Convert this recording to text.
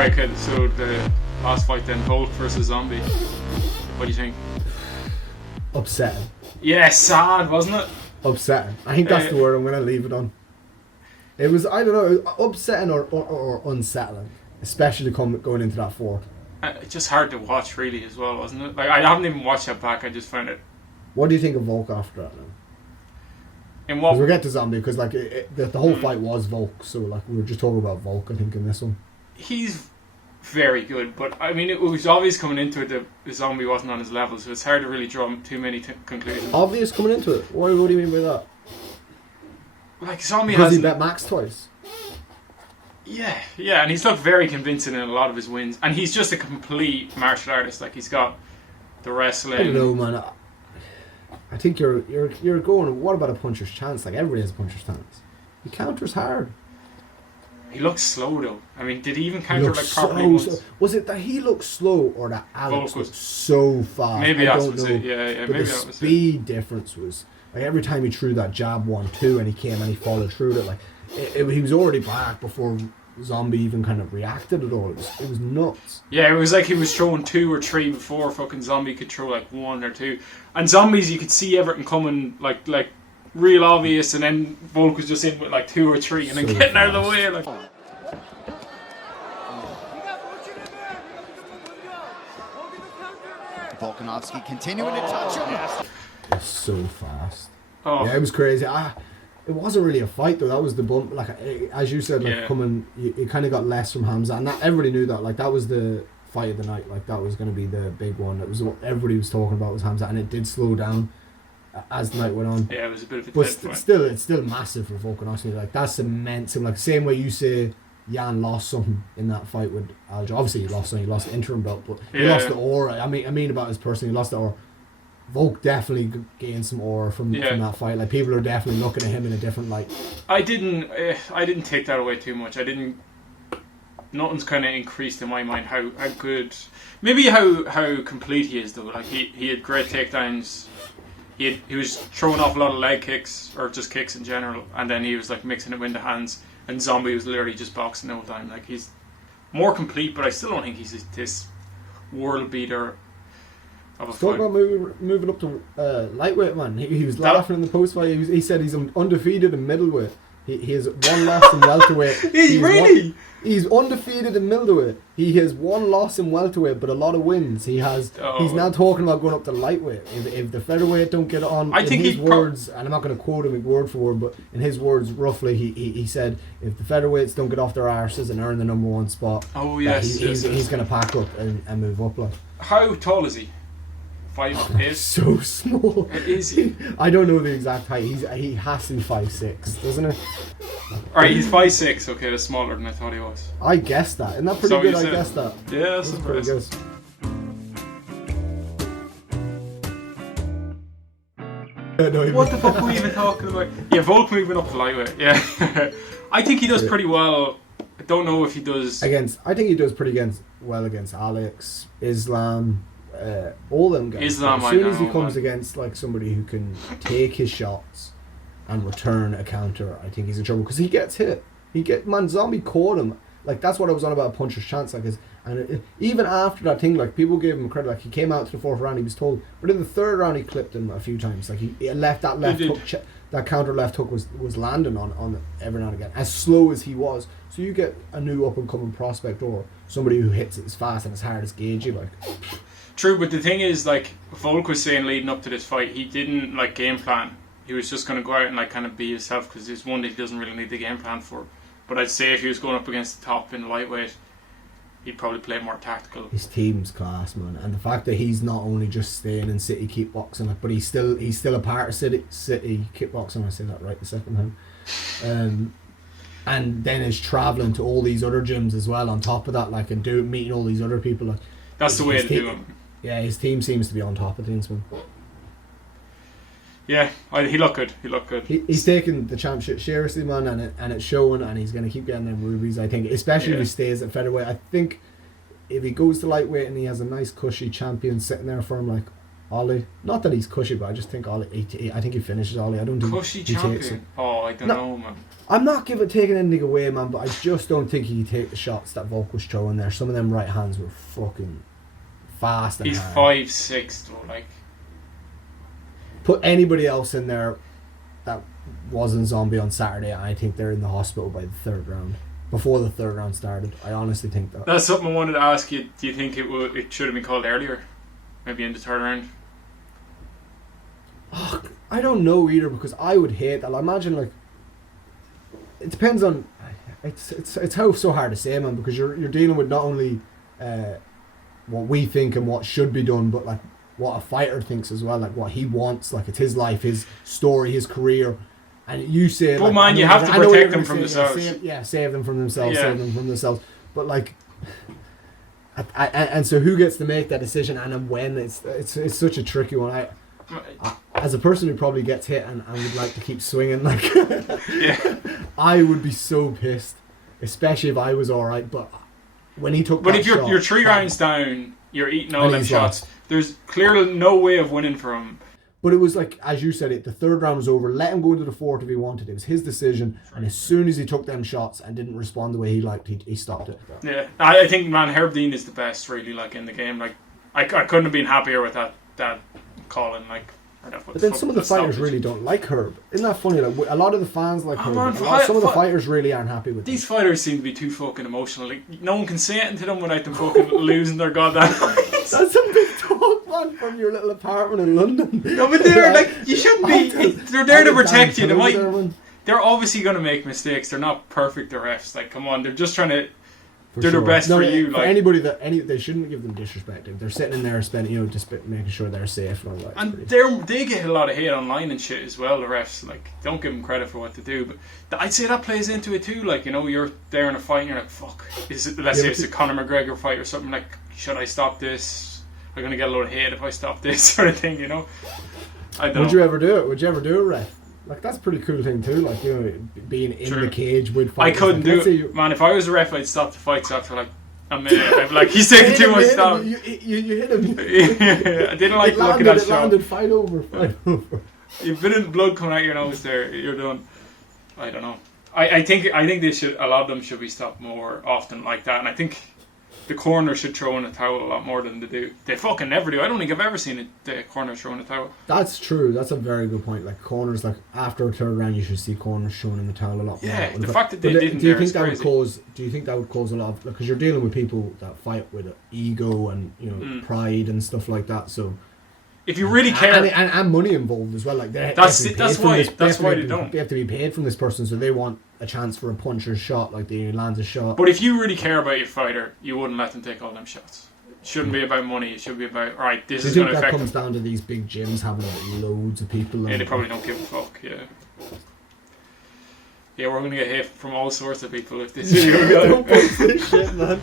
Alright, okay, so the last fight then, Volk versus Zombie. What do you think? Upsetting. Yeah, sad, wasn't it? Upsetting. I think that's the word I'm going to leave it on. It was, I don't know, upsetting or unsettling, especially going into that fourth. It's just hard to watch, really, as well, wasn't it? Like, I haven't even watched that back. I just found it. What do you think of Volk after that, then? In what? Because we'll get to Zombie, because like the whole fight was Volk, so like we were just talking about Volk, I think, in this one. He's very good, but I mean, it was obvious coming into it that the Zombie wasn't on his level, so it's hard to really draw too many conclusions. Obvious coming into it? What do you mean by that? Like, Zombie because has. he bet Max twice. Yeah, and he's looked very convincing in a lot of his wins, and he's just a complete martial artist. Like, he's got the wrestling. I don't know, man. I think you're going. What about a puncher's chance? Like, everybody has a puncher's chance. He counters hard. He looks slow though. I mean, did he even counter like properly? Was it that he looked slow or that Alex was was so fast? Maybe I that don't was know. it. Yeah. But Maybe the that was speed difference was like every time he threw that jab 1-2 and he came and he followed through it. Like he was already back before Zombie even kind of reacted at all. It was nuts. Yeah, it was like he was throwing 2 or 3 before fucking Zombie could throw like 1 or 2. And Zombies, you could see everything coming like real obvious, and then Volk was just in with like 2 or 3 and then getting out of the way. Like, Volkanovski continuing to touch him. It's so fast. oh, Yeah, it was crazy. It wasn't really a fight though. That was the bump. Like as you said, like Yeah. coming, it kind of got less from Hamza, and that everybody knew that. Like that was the fight of the night. Like that was going to be the big one. That was what everybody was talking about was Hamza, and it did slow down as the night went on. yeah, it was a bit of a But dead fight. it's still massive for Volkanovski. Like that's immense. And like same way you say Jan lost something in that fight with Aljo. Obviously he lost something. He lost the interim belt, but he Yeah. lost the aura. I mean about his person. He lost the aura. Volk definitely gained some aura from that fight. Like people are definitely looking at him in a different light. I didn't take that away too much. Nothing's kind of increased in my mind how good, maybe how complete he is though. Like he had great takedowns. He was throwing off a lot of leg kicks or just kicks in general, and then he was like mixing it with the hands. And Zombie was literally just boxing the whole time. Like he's more complete, but I still don't think he's this world beater of a Talk fight. about moving up to lightweight, man. He was laughing in the post fight. He said he's undefeated in middleweight. He has one loss in welterweight. He's undefeated in middleweight. He has one loss in welterweight, but a lot of wins. He's now talking about going up to lightweight. If the featherweight don't get on, I think his words, and I'm not going to quote him word for word, but in his words, roughly, he said if the featherweights don't get off their arses and earn the number 1 spot, he's going to pack up and move up. Like, how tall is he? 5'8". so small. Is he? I don't know the exact height. He has to be 5'6", doesn't he? Alright, he's 5'6". Okay, that's smaller than I thought he was. I guessed that. Isn't that pretty So good? you I said. guessed that. Yeah, that's Pretty good. What the fuck are we even talking about? Yeah, Volk moving up to lightweight. Yeah, I think he does pretty well. I don't know if he does. I think he does pretty well against Alex, Islam, all them guys. Islam, as soon I as he know, comes man. against like somebody who can take his shots and return a counter, I think he's in trouble because he gets hit. Zombie caught him. Like that's what I was on about a puncher's chance. Like even after that thing, like people gave him credit. Like he came out to the 4th round, he was told, but in the 3rd round he clipped him a few times. Like he left that left hook. That counter left hook was landing on every now and again. As slow as he was, so you get a new up and coming prospect or somebody who hits it as fast and as hard as Gagey. Like True, but the thing is, like Volk was saying leading up to this fight, he didn't like game plan. He was just going to go out and like kind of be himself because there's one that he doesn't really need the game plan for. But I'd say if he was going up against the top in lightweight, he'd probably play more tactical. his team's class, man, and the fact that he's not only just staying in City kickboxing, like, but he's still a part of City kickboxing. I say that right the second time. And then is travelling to all these other gyms as well on top of that, like, and meeting all these other people. Like, That's the way to do it. Yeah, his team seems to be on top of things, man. Yeah, he looked good. He's taking the championship seriously, man, and it's showing, and he's going to keep getting them rubies, I think, especially if he stays at featherweight. I think if he goes to lightweight and he has a nice cushy champion sitting there for him, like, Ollie. Not that he's cushy, but I just think Ollie. I think he finishes Ollie. I don't think Cushy he takes champion. it. Oh, I don't know, man. I'm not taking anything away, man, but I just don't think he can take the shots that Volk was throwing there. Some of them right hands were fucking fast and He's hard. 5'6", though. Like, Put anybody else in there that wasn't Zombie on Saturday, and I think they're in the hospital by the third round. Before the third round started, I honestly think that. that's something I wanted to ask you. Do you think it should have been called earlier? Maybe in the third round? Oh, I don't know either, because I would hate that. I imagine, like, it depends on. It's so hard to say, man, because you're dealing with not only what we think and what should be done, but like what a fighter thinks as well, like what he wants. Like, it's his life, his story, his career, and you say. But like, man, you have to protect them from themselves. Save them from themselves. Yeah. Save them from themselves. But like. And so who gets to make that decision and when? It's such a tricky one. I as a person who probably gets hit and would like to keep swinging, like, Yeah. I would be so pissed, especially if I was alright. But when he took, But that if you're shot, 3 rounds down, you're eating all And them he's shots. lost. There's clearly no way of winning for him. But it was like, as you said, the third round was over. Let him go into the fourth if he wanted. It was his decision. And as soon as he took them shots and didn't respond the way he liked, he stopped it. Yeah, I think, man, Herb Dean is the best, really, like, in the game. Like, I couldn't have been happier with that calling. Like, But then some of the fighters really don't like Herb. Isn't that funny? Like, a lot of the fans like Herb. man, Some of the fighters really aren't happy with these him. fighters seem to be too fucking emotional. Like, no one can say anything to them without them fucking losing their goddamn minds. That's a big talk, man, from your little apartment in London. No, but they're like, you shouldn't be. They're there to protect you. They're They're obviously going to make mistakes. They're not perfect, the refs. Like, come on, they're just trying to. For They're sure. the best for you. For Like, anybody they shouldn't give them disrespect. If they're sitting in there spending, just making sure they're safe and all that. and they get a lot of hate online and shit as well. The refs, like, don't give them credit for what they do. But I'd say that plays into it too. Like, you're there in a fight and you're like, fuck. Let's say it's a Conor McGregor fight or something. Like, should I stop this? I'm gonna get a lot of hate if I stop this sort of thing. I don't know. Would you ever do it? Would you ever do a ref? Like, that's a pretty cool thing too. Like, being in True. the cage with I fighters. couldn't like, do it, man. If I was a ref, I'd stop the fights after like a minute. I'd be like, he's taking too much time. You hit him. I didn't like looking at it shot. landed. Fight over. You've been in blood coming out your nose there. You're done. I don't know. I think they should. A lot of them should be stopped more often like that. And I think the corner should throw in a towel a lot more than they do. They fucking never do. I don't think I've ever seen the corner throw in a towel. That's true. That's a very good point. Like, corners, like, after a third round, you should see corners showing in the towel a lot more. Yeah, the fact that they But didn't do you there think is that would crazy. cause? Do you think that would cause a lot of? Because you're dealing with people that fight with ego and pride and stuff like that. So If you really care, and money involved as well. Like, That's why they don't. They have to be paid from this person, so they want a chance for a puncher's shot. Like, they lands a shot. but if you really care about your fighter, you wouldn't let them take all them shots. It shouldn't be about money. It should be about, right, this Do is you going think to that affect comes them. down to these big gyms having like, loads of people? Yeah, and- they probably don't give a fuck. Yeah. Yeah, we're going to get hit from all sorts of people if this video Don't goes. post this shit, man.